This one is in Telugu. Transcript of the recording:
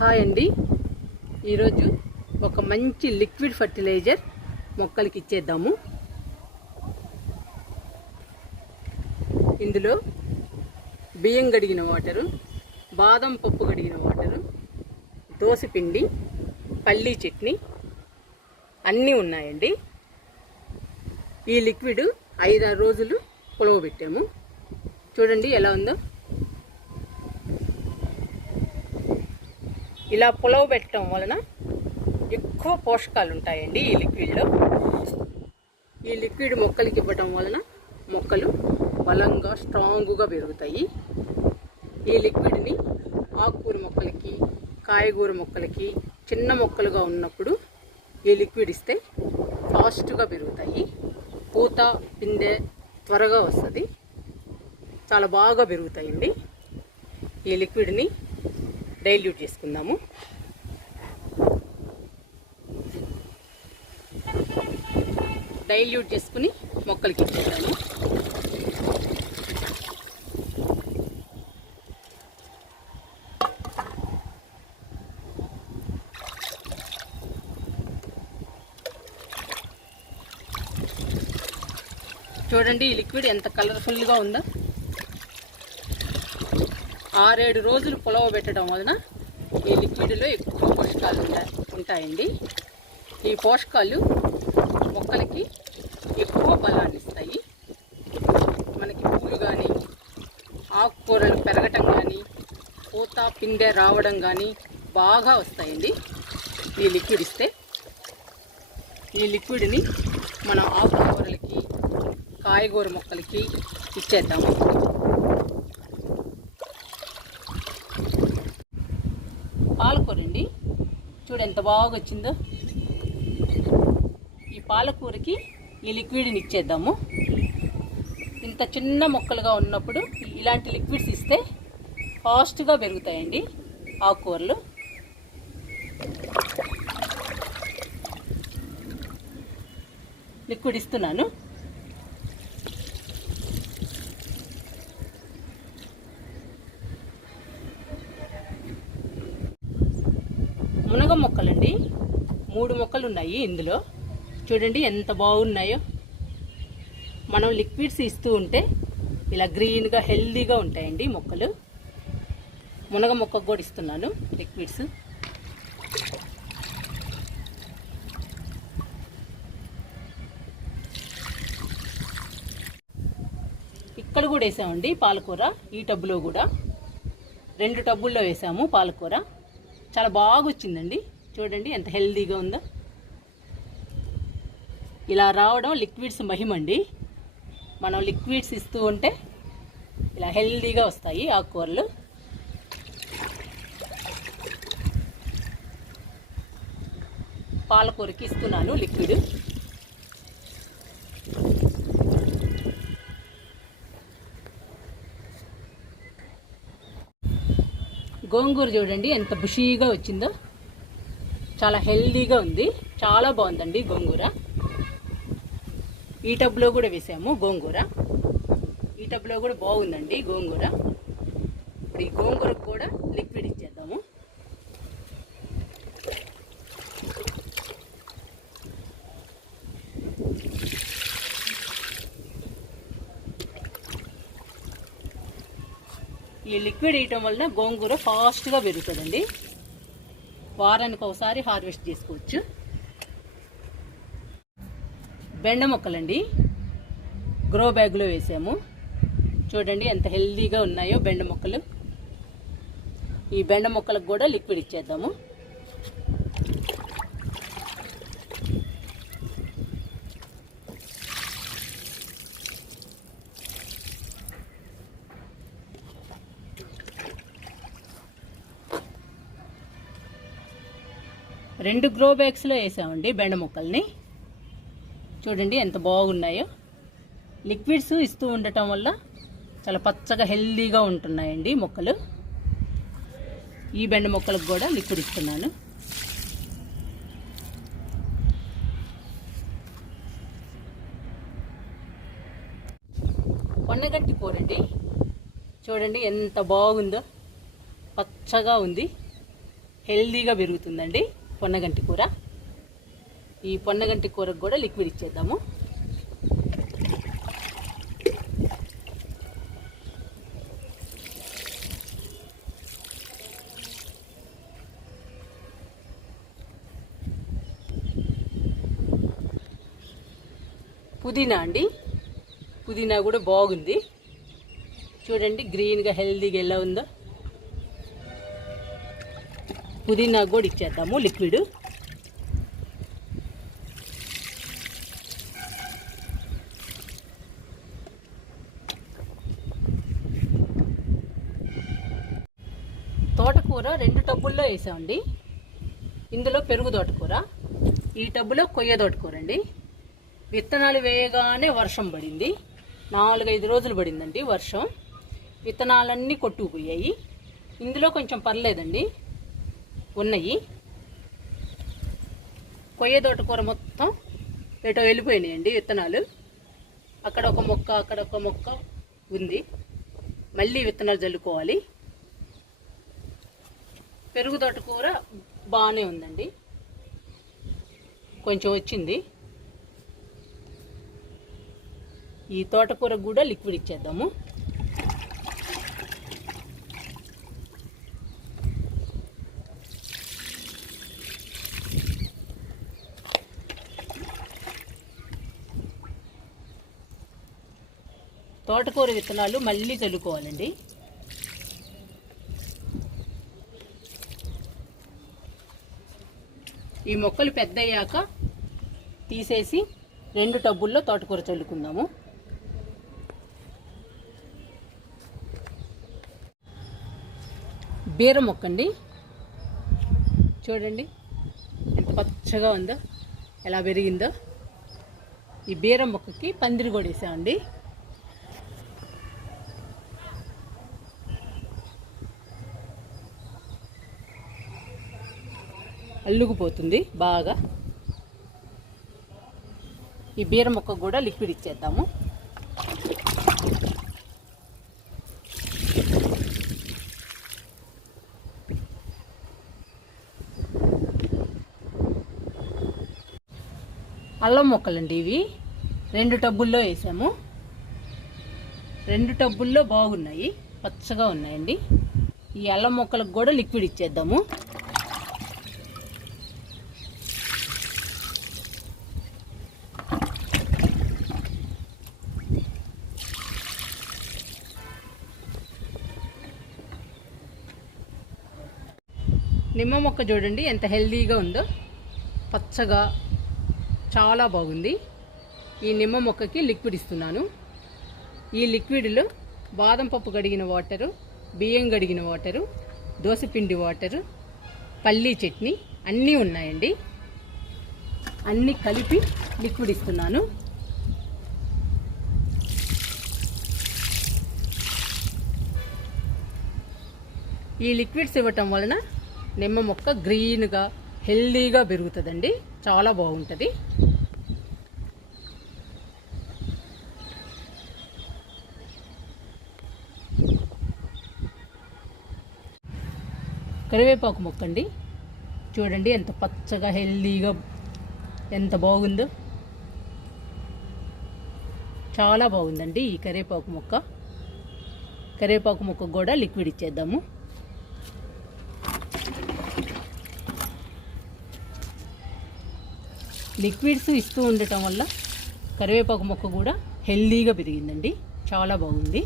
హాయ్ అండి. ఈరోజు ఒక మంచి లిక్విడ్ ఫర్టిలైజర్ మొక్కలకి ఇచ్చేద్దాము. ఇందులో బియ్యం గడిగిన వాటరు, బాదం పప్పు గడిగిన వాటరు, దోసపిండి, పల్లీ చట్నీ అన్నీ ఉన్నాయండి. ఈ లిక్విడ్ 5-6 రోజులు పులవబెట్టాము. చూడండి ఎలా ఉందో. ఇలా పులవబెట్టడం వలన ఎక్కువ పోషకాలు ఉంటాయండి ఈ లిక్విడ్లో. ఈ లిక్విడ్ మొక్కలకి ఇవ్వటం వలన మొక్కలు బలంగా స్ట్రాంగ్గా పెరుగుతాయి. ఈ లిక్విడ్ని ఆకుకూర మొక్కలకి, కాయగూర మొక్కలకి, చిన్న మొక్కలుగా ఉన్నప్పుడు ఈ లిక్విడ్ ఇస్తే ఫాస్ట్గా పెరుగుతాయి. పూత పిందె త్వరగా వస్తుంది, చాలా బాగా పెరుగుతాయండి. ఈ లిక్విడ్ని డైల్యూట్ చేసుకుందాము. డైల్యూట్ చేసుకుని మొక్కలకి ఇచ్చేద్దాము. చూడండి ఈ లిక్విడ్ ఎంత కలర్ఫుల్గా ఉందో. 6-7 రోజులు పులవబెట్టడం వలన ఈ లిక్విడ్లో ఎక్కువ పోషకాలు ఉంటాయండి. ఈ పోషకాలు మొక్కలకి ఎక్కువ బలాన్ని ఇస్తాయి. మనకి పూలు కానీ, ఆకుకూరలు పెరగటం కానీ, పూత పిందె రావడం కానీ బాగా వస్తాయండి ఈ లిక్విడ్ ఇస్తే. ఈ లిక్విడ్ని మనం ఆకుకూరలకి, కాయగూర మొక్కలకి ఇచ్చేద్దాము. పాలకూర అండి, చూడు ఎంత బాగా వచ్చిందో. ఈ పాలకూరకి ఈ లిక్విడ్ని ఇచ్చేద్దాము. ఇంత చిన్న మొక్కలుగా ఉన్నప్పుడు ఇలాంటి లిక్విడ్స్ ఇస్తే ఫాస్ట్గా పెరుగుతాయండి ఆకుకూరలు. లిక్విడ్ ఇస్తున్నాను. మునగ మొక్కలండి, 3 మొక్కలు ఉన్నాయి ఇందులో. చూడండి ఎంత బాగున్నాయో. మనం లిక్విడ్స్ ఇస్తూ ఉంటే ఇలా గ్రీన్గా హెల్దీగా ఉంటాయండి మొక్కలు. మునగ మొక్కకు కూడా ఇస్తున్నాను లిక్విడ్స్. ఇక్కడ కూడా వేసామండి పాలకూర. ఈ టబ్బులో కూడా 2 టబ్బుల్లో వేసాము పాలకూర. చాలా బాగా వచ్చిందండి. చూడండి ఎంత హెల్దీగా ఉందో. ఇలా రావడం లిక్విడ్స్ మహిమండి. మనం లిక్విడ్స్ ఇస్తూ ఉంటే ఇలా హెల్దీగా వస్తాయి ఆకుకూరలు. పాలకూరకి ఇస్తున్నాను లిక్విడ్. గోంగూర చూడండి ఎంత బుషీగా వచ్చిందో. చాలా హెల్దీగా ఉంది, చాలా బాగుందండి గోంగూర. ఈ టబ్లో కూడా వేసాము గోంగూర. ఈ టబ్లో కూడా బాగుందండి గోంగూర. ఇప్పుడు ఈ గోంగూరకు కూడా లిక్విడ్ ఇచ్చేద్దాము. ఈ లిక్విడ్ వేయటం వలన గోంగూర ఫాస్ట్గా పెరుగుతుందండి. వారానికి ఒకసారి హార్వెస్ట్ చేసుకోవచ్చు. బెండ మొక్కలండి, గ్రో బ్యాగ్లో వేసాము. చూడండి ఎంత హెల్దీగా ఉన్నాయో బెండ మొక్కలు. ఈ బెండ మొక్కలకు కూడా లిక్విడ్ ఇచ్చేద్దాము. రెండు గ్రో బ్యాగ్స్లో వేసామండి బెండ మొక్కల్ని. చూడండి ఎంత బాగున్నాయో. లిక్విడ్స్ ఇస్తూ ఉండటం వల్ల చాలా పచ్చగా హెల్దీగా ఉంటున్నాయండి మొక్కలు. ఈ బెండ మొక్కలకు కూడా లిక్విడ్ ఇస్తున్నాను. పొన్నగంటి కూరండి, చూడండి ఎంత బాగుందో, పచ్చగా ఉంది. హెల్దీగా పెరుగుతుందండి పొన్నగంటి కూర. ఈ పొన్నగంటి కూరకు కూడా లిక్విడ్ ఇచ్చేద్దాము. పుదీనా అండి, పుదీనా కూడా బాగుంది చూడండి, గ్రీన్గా హెల్దీగా ఎలా ఉందో. పుదీనా కూడా ఇచ్చేద్దాము లిక్విడ్. తోటకూర 2 టబ్బుల్లో వేసామండి. ఇందులో పెరుగు తోటకూర, ఈ టబ్బులో కొయ్య తోటకూర అండి. విత్తనాలు వేయగానే వర్షం పడింది, 4-5 రోజులు పడిందండి వర్షం. విత్తనాలన్నీ కొట్టుకుపోయాయి. ఇందులో కొంచెం పర్లేదండి ఉన్నాయి. కొయ్య తోటకూర మొత్తం ఎటో వెళ్ళిపోయినాయండి విత్తనాలు. అక్కడ ఒక మొక్క, అక్కడ ఒక మొక్క ఉంది, మళ్ళీ విత్తనాలు చల్లుకోవాలి. పెరుగు తోటకూర బాగానే ఉందండి, కొంచెం వచ్చింది. ఈ తోటకూర కూడా లిక్విడ్ ఇచ్చేద్దాము. తోటకూర విత్తనాలు మళ్ళీ చల్లుకోవాలండి. ఈ మొక్కలు పెద్దయ్యాక తీసేసి 2 టబ్బుల్లో తోటకూర చల్లుకుందాము. బీర మొక్క అండి, చూడండి ఎంత పచ్చగా ఉందో, ఎలా పెరిగిందో. ఈ బీర మొక్కకి పందిరి కూడా వేసామండి. అల్లుకుపోతుంది బాగా. ఈ బీర మొక్క కూడా లిక్విడ్ ఇచ్చేద్దాము. అల్లం మొక్కలండి, ఇవి 2 టబ్బుల్లో వేసాము. 2 టబ్బుల్లో బాగున్నాయి, పచ్చగా ఉన్నాయండి. ఈ అల్లం మొక్కలకు కూడా లిక్విడ్ ఇచ్చేద్దాము. నిమ్మ మొక్క చూడండి ఎంత హెల్దీగా ఉందో, పచ్చగా చాలా బాగుంది. ఈ నిమ్మ మొక్కకి లిక్విడ్ ఇస్తున్నాను. ఈ లిక్విడ్లో బాదం పప్పు కడిగిన వాటరు, బియ్యం కడిగిన వాటరు, దోసపిండి వాటరు, పల్లీ చట్నీ అన్నీ ఉన్నాయండి. అన్నీ కలిపి లిక్విడ్ ఇస్తున్నాను. ఈ లిక్విడ్స్ ఇవ్వటం వలన నిమ్మ మొక్క గ్రీన్గా హెల్దీగా పెరుగుతుందండి, చాలా బాగుంటుంది. కరివేపాకు మొక్క అండి, చూడండి ఎంత పచ్చగా హెల్దీగా ఎంత బాగుందో, చాలా బాగుందండి ఈ కరివేపాకు మొక్క. కరివేపాకు మొక్క కూడా లిక్విడ్ ఇచ్చేద్దాము. లిక్విడ్స్ ఇస్తూ ఉండటం వల్ల కరివేపాకు మొక్క కూడా హెల్దీగా పెరిగిందండి, చాలా బాగుంది.